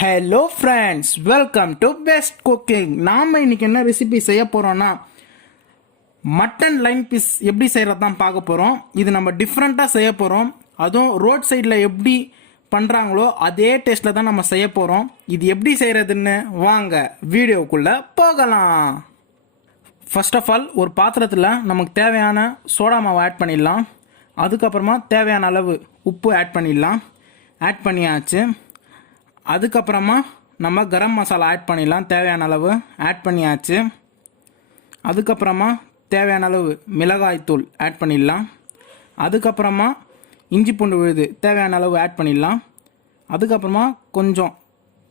Hello friends, welcome to best cooking. நாம் இன்னைக்கு என்ன ரெசிபி செய்ய போகிறோன்னா மட்டன் லைன் பீஸ் எப்படி செய்கிறது தான் பார்க்க போகிறோம். இது நம்ம டிஃப்ரெண்ட்டாக செய்ய போகிறோம். அதுவும் ரோட் சைடில் எப்படி பண்ணுறாங்களோ அதே டேஸ்ட்டில் தான் நம்ம செய்ய போகிறோம். இது எப்படி செய்கிறதுன்னு வாங்க வீடியோக்குள்ளே போகலாம். ஃபர்ஸ்ட் ஆஃப் ஆல் ஒரு பாத்திரத்தில் நமக்கு தேவையான சோடா மாவு ஆட் பண்ணிடலாம். அதுக்கப்புறமா தேவையான அளவு உப்பு ஆட் பண்ணிடலாம். ஆட் பண்ணியாச்சு. அதுக்கப்புறமா நம்ம கரம் மசாலா ஆட் பண்ணிடலாம். தேவையான அளவு ஆட் பண்ணியாச்சு. அதுக்கப்புறமா தேவையான அளவு மிளகாய் தூள் ஆட் பண்ணிடலாம். அதுக்கப்புறமா இஞ்சி பூண்டு விழுது தேவையான அளவு ஆட் பண்ணிடலாம். அதுக்கப்புறமா கொஞ்சம்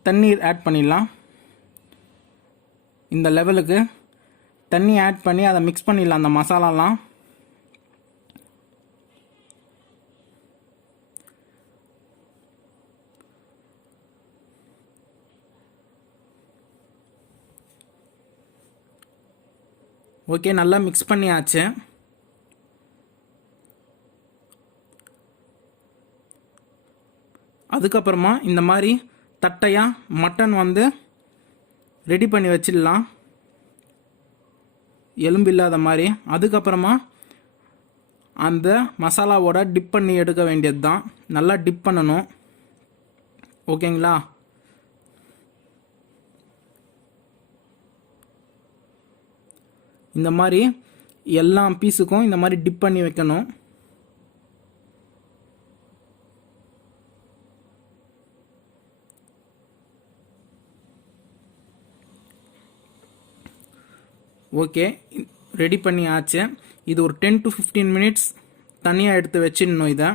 தண்ணீர் ஆட் பண்ணிடலாம். இந்த லெவலுக்கு தண்ணி ஆட் பண்ணி அதை மிக்ஸ் பண்ணிடலாம். அந்த மசாலாலாம் ஓகே, நல்லா மிக்ஸ் பண்ணியாச்சு. அதுக்கப்புறமா இந்த மாதிரி தட்டையாக மட்டன் ரெடி பண்ணி வச்சிடலாம், எலும்பு இல்லாத மாதிரி. அதுக்கப்புறமா அந்த மசாலாவோட டிப் பண்ணி எடுக்க வேண்டியது தான். நல்லா டிப் பண்ணணும், ஓகேங்களா? இந்த மாதிரி எல்லா பீஸுக்கும் இந்த மாதிரி டிப் பண்ணி வைக்கணும். ஓகே, ரெடி பண்ணி ஆச்சு. இது ஒரு 10 to 15 மினிட்ஸ் தனியாக எடுத்து வச்சிடணும் இதை.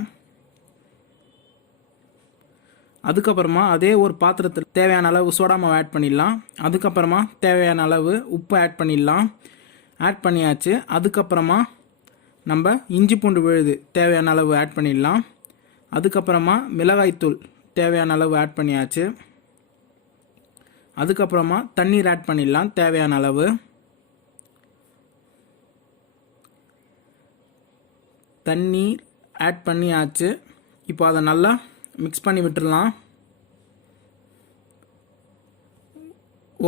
அதுக்கப்புறமா அதே ஒரு பாத்திரத்தில் தேவையான அளவு சோடா மாவு ஆட் பண்ணிடலாம். அதுக்கப்புறமா தேவையான அளவு உப்பு ஆட் பண்ணிடலாம். ஆட் பண்ணியாச்சு. அதுக்கப்புறமா நம்ம இஞ்சி பூண்டு விழுது தேவையான அளவு ஆட் பண்ணிடலாம். அதுக்கப்புறமா மிளகாய்த்தூள் தேவையான அளவு ஆட் பண்ணியாச்சு. அதுக்கப்புறமா தண்ணீர் ஆட் பண்ணிடலாம் தேவையான அளவு. தண்ணீர் ஆட் பண்ணியாச்சு. இப்போ அதை நல்லா மிக்ஸ் பண்ணி விட்டுடலாம்.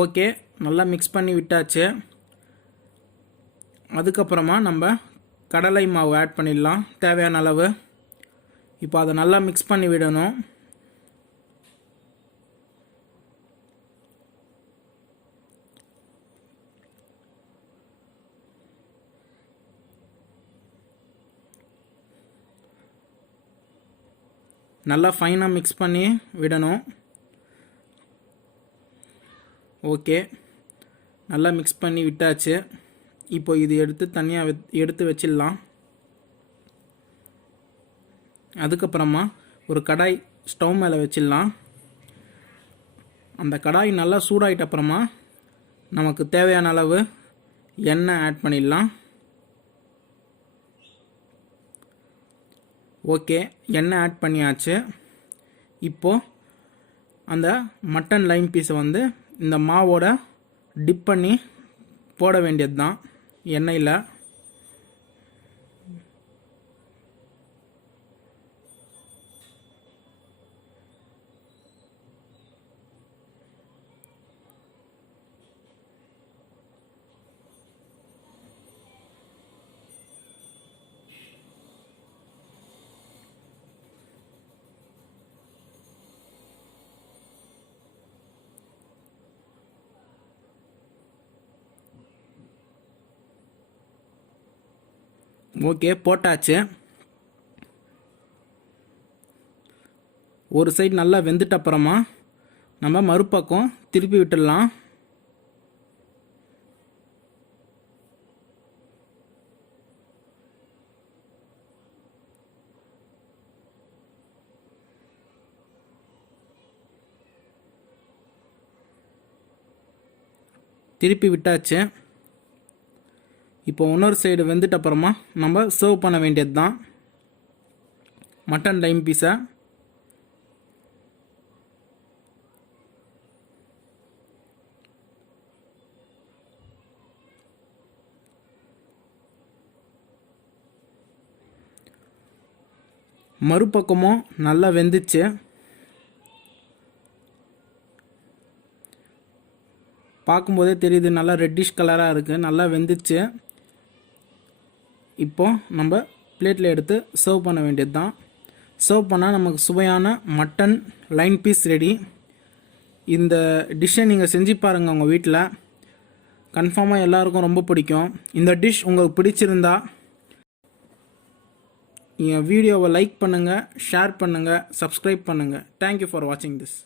ஓகே, நல்லா மிக்ஸ் பண்ணி விட்டாச்சு. அதுக்கப்புறமா நம்ம கடலை மாவு ஆட் பண்ணிடலாம் தேவையான அளவு. இப்போ அதை நல்லா மிக்ஸ் பண்ணி விடணும். நல்லா ஃபைனாக மிக்ஸ் பண்ணி விடணும். ஓகே, நல்லா மிக்ஸ் பண்ணி விட்டாச்சு. இப்போ இது எடுத்து தனியாக எடுத்து வச்சிடலாம். அதுக்கப்புறமா ஒரு கடாய் ஸ்டவ் மேலே வச்சிடலாம். அந்த கடாய் நல்லா சூடாயிட்ட அப்புறமா நமக்கு தேவையான அளவு எண்ணெய் ஆட் பண்ணிடலாம். ஓகே, எண்ணெய் ஆட் பண்ணியாச்சு. இப்போது அந்த மட்டன் லைன் பீஸை இந்த மாவோட டிப் பண்ணி போட வேண்டியது தான் எண்ணெயில். ஓகே, போட்டாச்சு. ஒரு சைடு நல்லா வெந்துட்ட அப்புறமா நம்ம மறுபக்கம் திருப்பி விட்டுடலாம். திருப்பி விட்டாச்சு. இப்போ இன்னொரு சைடு வெந்துட்ட அப்புறமா நம்ம சர்வ் பண்ண வேண்டியது தான் மட்டன் லைன் பீஸை. மறுபக்கமும் நல்லா வெந்துச்சு. பார்க்கும்போதே தெரியுது, நல்லா ரெட்டிஷ் கலராக இருக்குது, நல்லா வெந்துச்சு. இப்போது நம்ம பிளேட்டில் எடுத்து சர்வ் பண்ண வேண்டியது தான். சர்வ் பண்ணால் நமக்கு சுவையான மட்டன் லைன் பீஸ் ரெடி. இந்த டிஷ்ஷை நீங்கள் செஞ்சு பாருங்கள் உங்கள் வீட்டில், கன்ஃபார்மாக எல்லாருக்கும் ரொம்ப பிடிக்கும். இந்த டிஷ் உங்களுக்கு பிடிச்சிருந்தா என் வீடியோவை லைக் பண்ணுங்கள், ஷேர் பண்ணுங்கள், சப்ஸ்கிரைப் பண்ணுங்கள். தேங்க்யூ ஃபார் வாட்சிங் திஸ்.